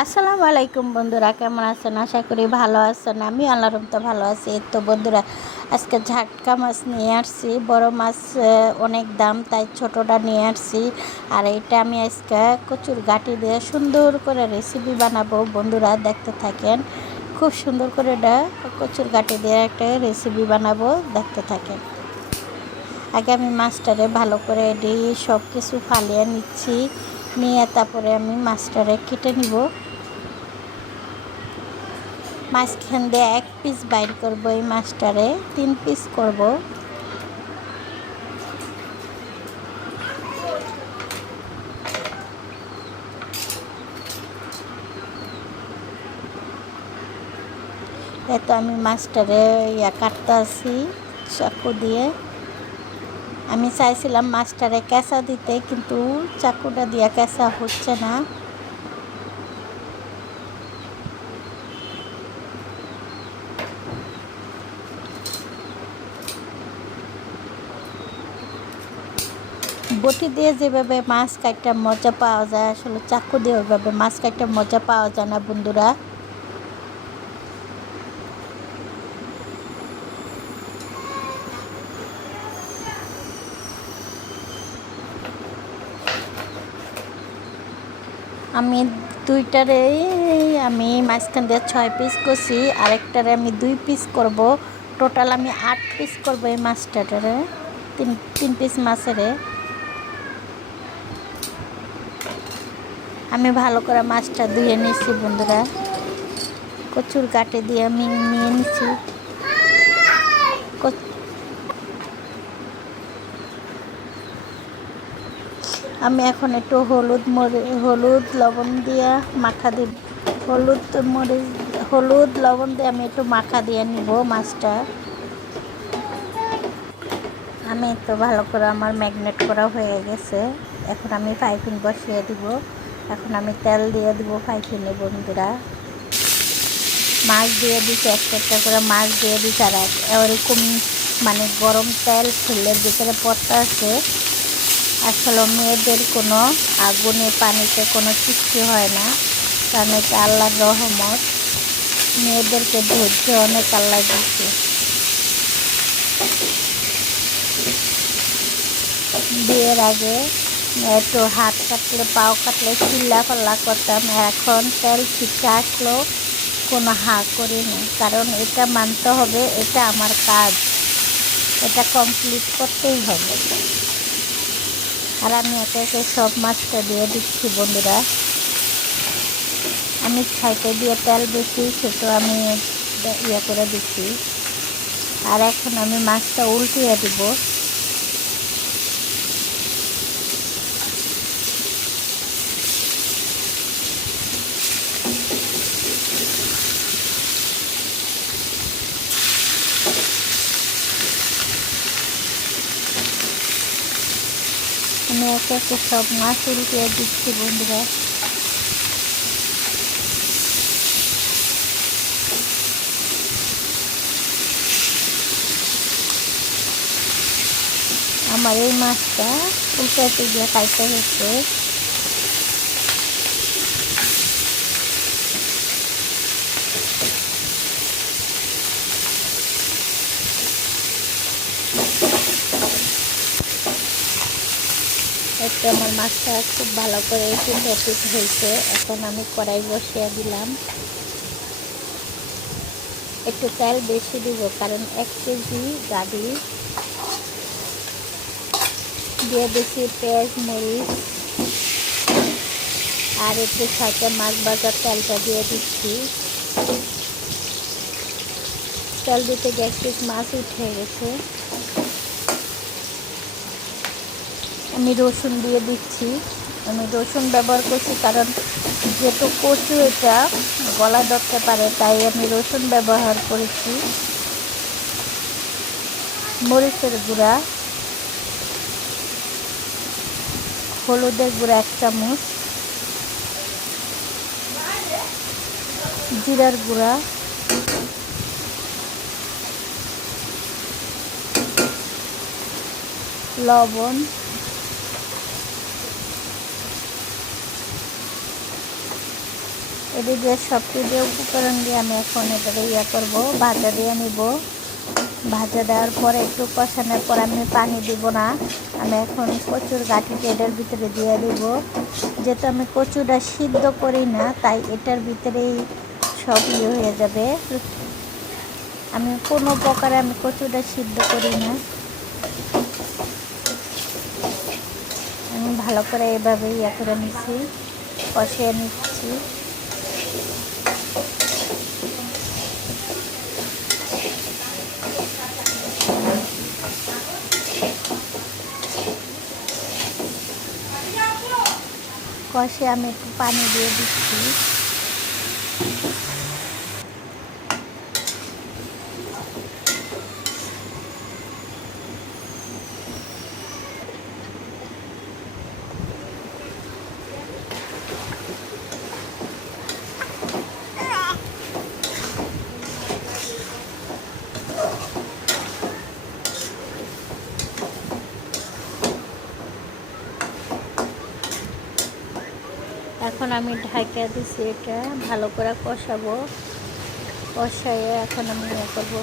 আসসালামু আলাইকুম বন্ধুরা, কেমন আছেন? আশা করি ভালো আছেন। আমি আল্লাহর তো ভালো আছি। তো বন্ধুরা, আজকে ঝাটকা মাছ নিয়ে আসছি। বড় মাছ অনেক দাম, তাই ছোটটা নিয়ে আসছি। আর এটা আমি আজকে কচুর গাটি দিয়ে সুন্দর করে রেসিপি বানাবো। বন্ধুরা, দেখতে থাকেন। খুব সুন্দর করে এটা কচুর গাটি দিয়ে একটা রেসিপি বানাবো। দেখতে থাকেন। আগে আমি মাছটারে ভালো করে এটি সব কিছু ফালিয়ে নিচ্ছি। নিয়ে তারপরে আমি মাছটারে কেটে নিব। মাঝখান দিয়ে এক পিস বাইর করব এই মাছটারে, তিন পিস করব। এতো আমি মাছটারে ইয়া কাটতে আছি চাকু দিয়ে। আমি চাইছিলাম মাছটারে কেঁচা দিতে, কিন্তু চাকুটা দিয়ে কেঁচা হচ্ছে না। বটি দিয়ে যেভাবে মাছ কাটতে মজা পাওয়া যায়, আসলে চাকু দিয়ে ওইভাবে মাছ কাটতে মজা পাওয়া যায় না বন্ধুরা। আমি দুইটারে, আমি মাঝখান দিয়ে ছয় পিস করছি, আরেকটারে আমি দুই পিস করব। টোটাল আমি আট পিস করব এই মাছটারে, তিন তিন পিস মাছেরে। আমি ভালো করে মাছটা ধুয়ে নিয়েছি বন্ধুরা। কচুর কাটে দিয়ে আমি নিয়ে নিচ্ছি আমি এখন একটু হলুদ মরি, হলুদ লবণ দিয়ে মাখা দিব হলুদ মরিচ হলুদ লবণ দিয়ে আমি একটু মাখা দিয়ে নিব মাছটা। আমি তো ভালো করে আমার ম্যাগনেট করা হয়ে গেছে। এখন আমি পাইপিং বসিয়ে দিব। এখন আমি তেল দিয়ে দিব পাইপিনে বন্ধুরা। মাছ দিয়ে দিচ্ছি একটা একটা করে মাছ দিয়ে দিচ্ছি আর এরকম মানে গরম তেল ফুলের ভিতরে পড়তে আছে। আসলে মেয়েদের কোনো আগুনে পানিতে কোনো সৃষ্টি হয় না। কারণ এটা আল্লাহর রহমত। মেয়েদেরকে ধৈর্য অনেক আল্লাহ দিচ্ছে বিয়ের আগে একটু হাত কাটলে, পাও কাটলে চিল্লা পাল্লা করতাম। এখন তেল শিখে আসলেও কোনো হা করি না। কারণ এটা মানতে হবে, এটা আমার কাজ। এটা কমপ্লিট করতেই হবে। আর আমি একে একে সব মাছটা দিয়ে দিচ্ছি, বন্ধুরা। আমি ছাইতে দিয়ে তেল বেশি, সেটা আমি ইয়ে করে দিচ্ছি। আর এখন আমি মাছটা উল্টিয়ে দিব। একে সব মাছ উল্টিয়ে দিচ্ছি বন্ধুরা। আমার এই মাছটা উল্টাতে গিয়ে খাইতে হচ্ছে। একটু আমার মাছটা খুব ভালো করে সুন্দর হয়েছে। এখন আমি কড়াই বসিয়ে দিলাম। একটু তেল বেশি দিব, কারণ এক কেজি গাড়ি দিয়ে দিচ্ছি পেঁয়াজ, মরিচ আর একটু সাথে মাছ বাজার তেলটা দিয়ে দিচ্ছি। তেল দিতে গ্যাস মাছ উঠে গেছে। আমি রসুন দিয়ে দিচ্ছি। আমি রসুন ব্যবহার করছি কারণ যেহেতু কচু এটা গলা ধরতে পারে, তাই আমি রসুন ব্যবহার করেছি। মরিচের গুঁড়া, হলুদের গুঁড়া এক চামচ, জিরার গুঁড়া, লবণ দিয়ে সবটি দিয়ে উপকরণ দিয়ে আমি এখন এটা ইয়ে করব, ভাজা দিয়ে নিব ভাজা দেওয়ার পরে একটু কষানোর পর আমি পানি দিব না। আমি এখন কচুর গাঠিটা এটার ভিতরে দিয়ে দিব। যেহেতু আমি কচুটা সিদ্ধ করি না, তাই এটার ভিতরেই সব ইয়ে হয়ে যাবে। আমি কোনো প্রকারে আমি কচুটা সিদ্ধ করি না। আমি ভালো করে এভাবে ইয়ে করে নিচ্ছি কষিয়ে নিচ্ছি। কষে আমি একটু পানি দিয়ে দিচ্ছি এখন আমি ঢাকা দিছি এটা, ভালো করে কষাবো। কষাইয়ে এখন আমি ইয়ে করব।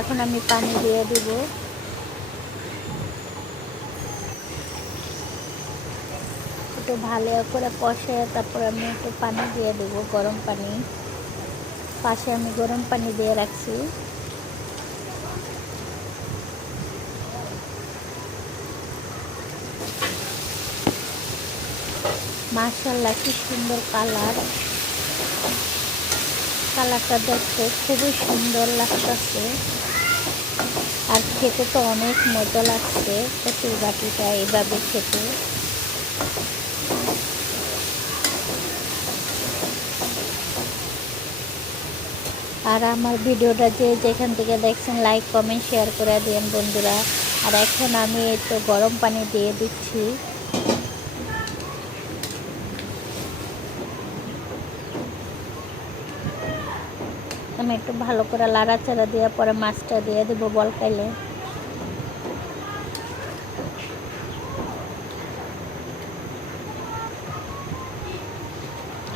এখন আমি পানি দিয়ে দিব। একটু ভালো করে কষে তারপর আমি একটু পানি দিয়ে দেব, গরম পানি। পাশে আমি গরম পানি দিয়ে রাখছি। মার্শাল্লাহ কি সুন্দর কালার। কালারটা দেখতে খুবই সুন্দর লাগতেছে। আর খেতে তো অনেক মজা লাগছে, কচুর বাটিটা এভাবে খেতে। আর আমার ভিডিওটা যে যেখান থেকে দেখছেন লাইক কমেন্ট শেয়ার করে দিন বন্ধুরা। আর এখন আমি এই তো গরম পানি দিয়ে দিচ্ছি। আমি একটু ভালো করে লাড়াচাড়া দিয়ে পরে মাছটা দিয়ে দেবো বল খাইলে।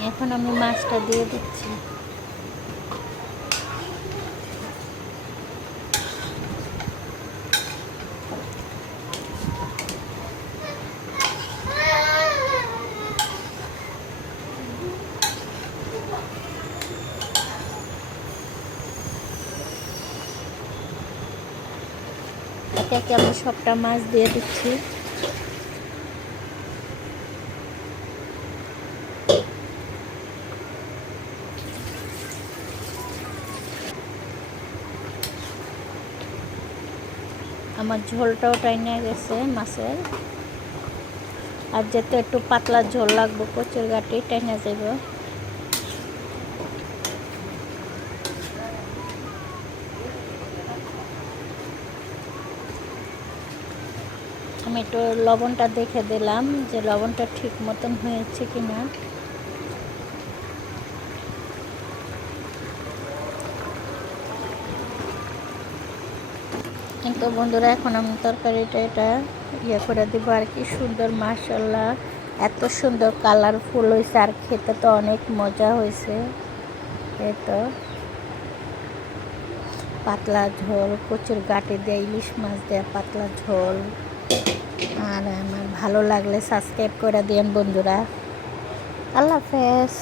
এখন আমি মাছটা দিয়ে দিচ্ছি। একে একে আমি সবটা মাছ দিয়ে দিচ্ছি। আমার ঝোলটাও টাইনে গেছে মাছের। আর যেতে একটু পাতলা ঝোল লাগবো, কচুর গাটি টাইনে যাব একটু লবণটা দেখে দিলাম যে লবণটা ঠিক মতন হয়েছে কি না। কিন্তু বন্ধুরা, এখন আমি তরকারিটা এটা ইয়ে করে দিব আর কি, সুন্দর মাসাল্লাহ এত সুন্দর কালারফুল হয়েছে আর খেতে তো অনেক মজা হয়েছে। এই তো। পাতলা ঝোল, কচুর গাটে দেয়, ইলিশ মাছ দেয় পাতলা ঝোল। আর আমার ভালো লাগলে সাবস্ক্রাইব করে দিয়েন বন্ধুরা। আল্লাহ হাফেজ।